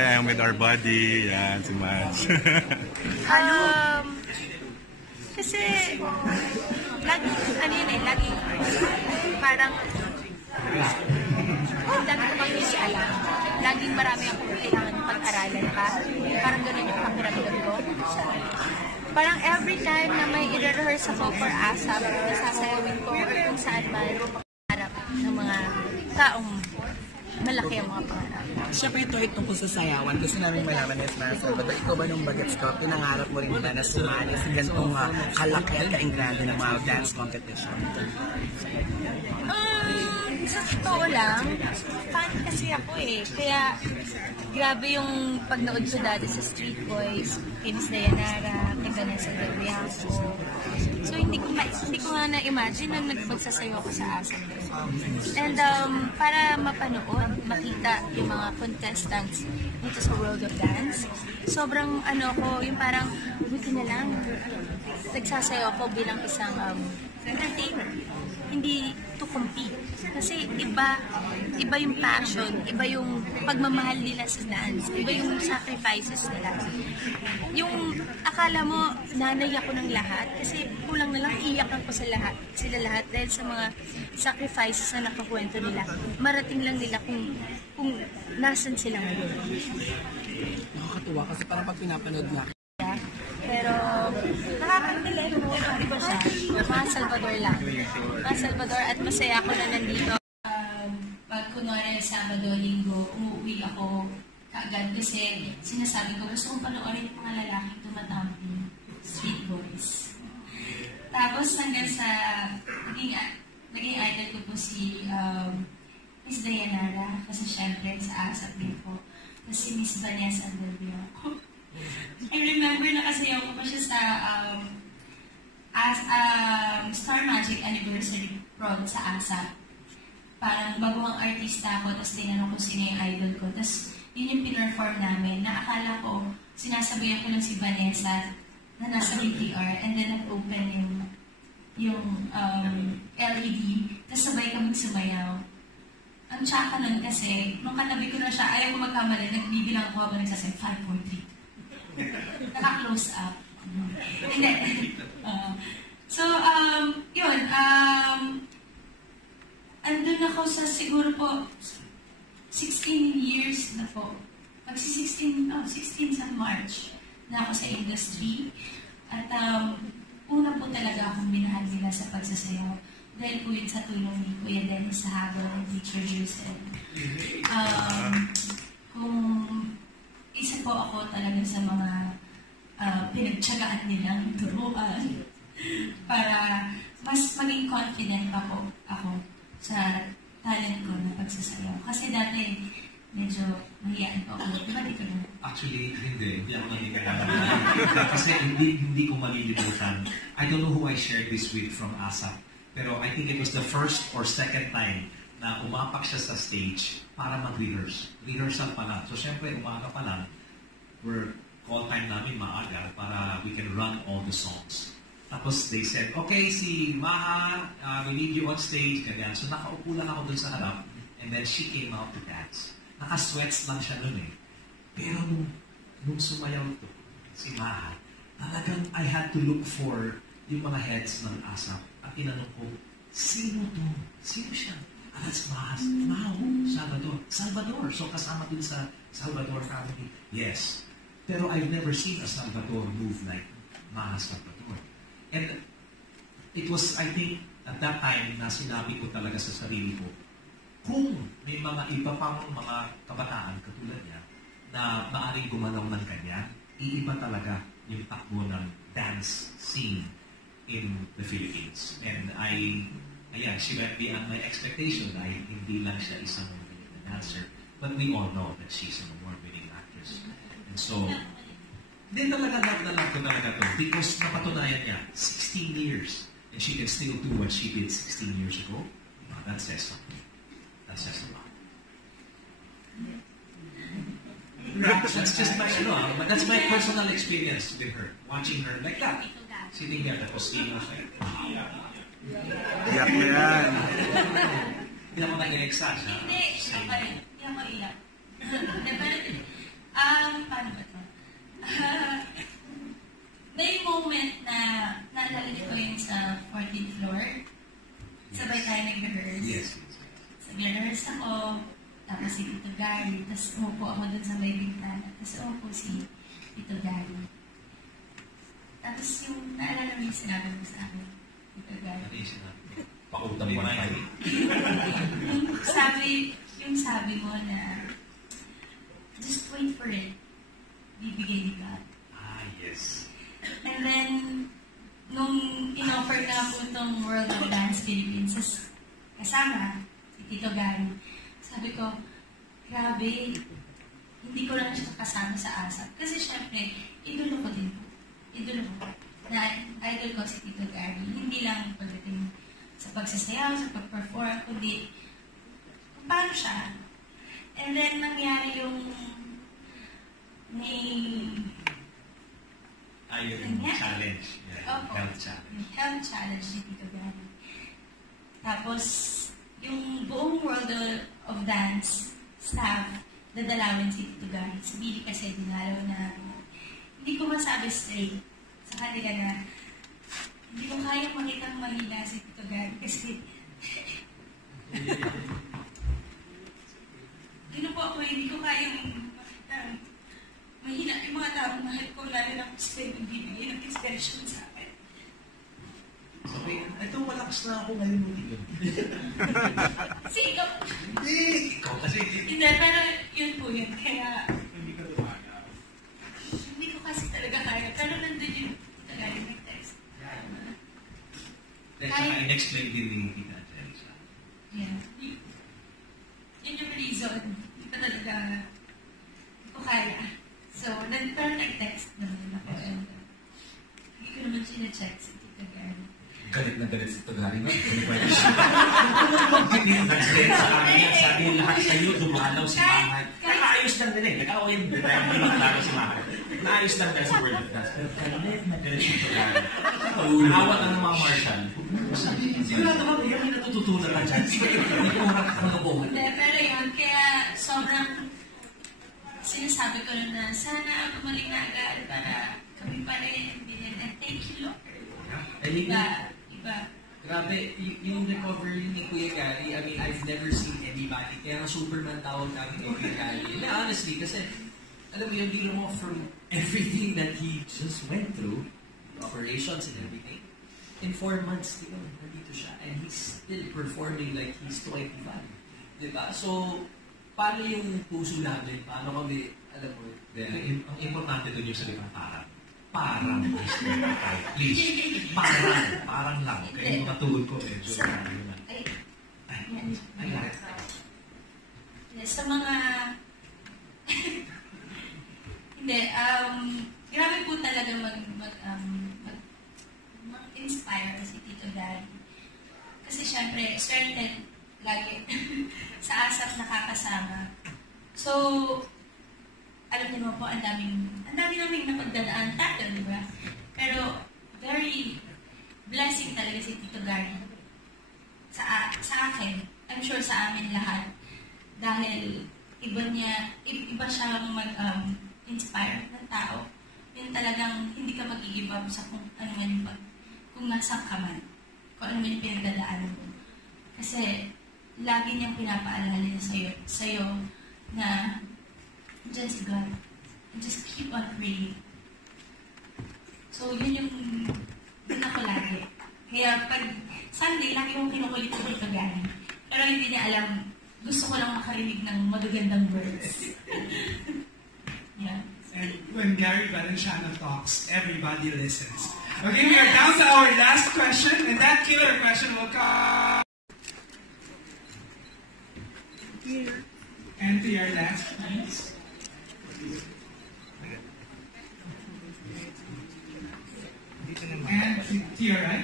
I am with our buddy, yan, si Mads. Kasi, laging, laging parang, lagi ko pang hindi alam. Laging marami akong kailangan pag-aralan pa. Parang ganun yung pakiramdam ko. Parang every time na may i-rehearse ako for ASAP, nasasayawin ko or kung saan man harap ng mga taong malaki ang mga pangarap. Siyempre ito ay tungkol sa sayawan. Gusto namin malaman is Marcel, but ikaw ba nung Bagets Cup, pinangarap mo rin ba na sumali sa ganitong kalaki at kaingrande ng mga dance competition? Sa totoo lang, fan kasi ako eh. Kaya, grabe yung pagnood ko dati sa Street Boys, kay Miss Dayanara, kay Vanessa Del Riaco. So, hindi ko nga na-imagine na nagpagsasayo ako sa ASAP. And para mapanood, makita yung mga contestants dito sa World of Dance, sobrang yung parang, buti na lang, nagsasayo ako bilang isang entertainer. Hindi to compete. Kasi iba yung passion, iba yung pagmamahal nila sa dance, iba yung sacrifices nila. Yung akala mo, nanay ako ng lahat, kasi kulang na lang iyakan ko sila lahat dahil sa mga sacrifices na nakakwento nila. Marating lang nila kung nasan sila ngayon. Nakakatuwa kasi parang pag pinapanood na. Pero nakakandili mo, iba siya. Mga Salvador lang. Mga Salvador at masaya ako na nandito. Pag kunwari Sabado, Linggo, umuwi ako kaagad kasi sinasabi ko, gusto kong panoorin yung mga lalaking tumatampi, Street Boys. Tapos hanggang sa naging idol ko po si Miss Dayanara kasi syempre sa ASAP din po. Kasi Miss Vanessa Del Riaco. I remember nakasayaw ko pa siya sa Star Magic Anniversary Prod sa ASAP. Parang baguhang artista ako, tapos tinanong ko sino yung idol ko. Tapos yun yung pinerform namin, na akala ko, sinasabihan ko lang si Vanessa na nasa BTR, and then nag-open yung LED, tapos sabay kami sumayaw. Ang tsaka nun kasi, nung katabi ko na siya, ayaw ko magkamali, nagbibilang ko habang nagsasayaw, 5, 4, 3. Naka-close up. Hindi. So, yun. Andun ako sa siguro po 16 years na po. Pag-16 sa March na ako sa industry. At una po talaga akong minahal nila sa pagsasayaw. Dahil po yun sa tulong ni Kuya Dennis sa habang ng Teacher Jusel. Kung isa po ako talaga sa mga pinagtsagaan nilang turuan para mas maging confident pa po ako sa talent ko na pagsasayaw. Kasi dati medyo mahiyaan po ako. Diba dito na? Actually, hindi ako nangyayari. Kasi hindi ko malilimutan. I don't know who I shared this with from ASAP. Pero I think it was the first or second time na umapak siya sa stage para mag-rehearse. Rehearsal pa lang. So, syempre, umaga pa lang, call time namin maaga para we can run all the songs. Tapos they said, okay, si Maha, we need you on stage. Ganyan. So, nakaupo lang ako dun sa harap. And then she came out to dance. Naka-sweats lang siya nun eh. Pero nung sumayaw to, si Maha, talagang I had to look for yung mga heads ng ASAP. At tinanong ko, sino to? Sino siya? That's Maha's now, Salvador. So kasama dun sa Salvador family. Yes. Pero I've never seen a Salvador move like Maha Salvador. And it was, I think, at that time, na sinabi ko talaga sa sarili ko, kung may mga iba pang mga kabataan katulad niya na maaaring gumalaw ng kanya, iiba talaga yung takbo ng dance scene in the Philippines. And she went beyond my expectation. Hindi lang siya isang dancer. But we all know that she's an award-winning actress. And so, din talaga ko talaga to because napatunayan niya 16 years and she can still do what she did 16 years ago. That says something. That says a lot. That's just that's my personal experience with her. Watching her like that. Sitting there, tapos tingin siya. Iyak na yan. Hindi naman nag-inig sa siya. Hindi ako iyak. Tapos umupo ako dun sa may bintana. Tapos umupo si Tito Gary. Tapos yung naalala mo yung sinabi mo sa akin, Tito Gary. Ano yung sinabi? Pakutang mo na kayo. yung sabi mo na, just wait for it. Bibigay ni God. Ah, yes. And then, nung in-offer na po itong World of Dance Philippines, kasama si Tito Gary, sabi ko, grabe, hindi ko lang siya kasama sa ASAP. Kasi syempre, idolo ko din po. Idolo ko. Na idol ko si Tito Gary. Hindi lang pagdating sa pagsasayaw, sa pag-perform, kundi kung paano siya. And then, nangyari yung may Yung challenge. Yeah, Opo. health challenge. Yung health challenge ni Tito Gary. Tapos, yung buong World of Dance staff, dadalawin si Tito Gary. Si Billy kasi dinalaw na hindi ko masabi straight sa kanila na hindi ko kaya makitang mahina si Tito Gary kasi gino po ako, hindi ko kaya makitang mahina yung mga taong mahal ko, lalo na kung sila yung bibigay ng inspiration sa akin. Okay, ito malakas na ako ngayon mo yun. Kasi ikaw, Ikaw kasi. hindi, pero yun po yun. Kaya, hindi ko kasi talaga kaya. Pero nandun yung talaga yung text. Saka in-explain din ni Tita Angelica. Yeah. Yun yung reason. Hindi ko talaga, hindi ko kaya. So, pero nag-text naman ako. And, hindi ko naman sinacheck si Tita Gary. Galit na galit si Tugari. Nag-send sa amin, sabi yung lahat sa iyo, dumalaw si Mahay. Nakaayos lang din eh. Nag-away yung detail, hindi maklaro si Mahay. Naayos lang dahil sa World of Dance. Pero galit na galit si Tugari. Awat ang mga Marshall. Sigurado ka, may natututunan na dyan. Hindi ko harap ka mag-abuhan. Hindi, pero yun, kaya sobrang sinasabi ko na sana gumaling na agad para kami pa rin. And thank you, Lord. Iba. Grabe, yung recovery ni Kuya Gary, I mean, I've never seen anybody. Kaya nga Superman tawag namin kay Kuya Gary. And honestly, kasi, alam mo yun, you know, from everything that he just went through, operations and everything, in 4 months, di ba, nandito siya. And he's still performing like he's 25. Diba? So, paano yung puso namin? Paano kami, alam mo, Ang importante doon yung salitang parang. Parang. Please. Parang lang. Kaya yung matulog ko medyo. Sa mga hindi, grabe po talaga mag-inspire si Tito Gary. Kasi syempre, certain lagi sa ASAP nakakasama. So, alam niyo mo po, ang dami naming napagdadaan tayo, di ba? Pero, very blessing talaga si Tito Gary. Sa akin, I'm sure sa amin lahat. Dahil, iba siyang mag-inspire ng tao. Yung talagang hindi ka mag-i-give up sa kung ano man kung nasaan ka man. Kung ano man yung pinagdadaanan mo. Kasi, lagi niyang pinapaalala niya sa'yo na just God. Just keep on praying. So, yun yung din ako lagi. Kaya pag Sunday, lagi kong kinukulit ko ito Gary. Pero hindi niya alam, gusto ko lang makarinig ng magagandang words. Yeah. And when Gary Valenciano talks, everybody listens. Okay, we are down to our last question, and that killer question will come. And to your last, please. And to your right.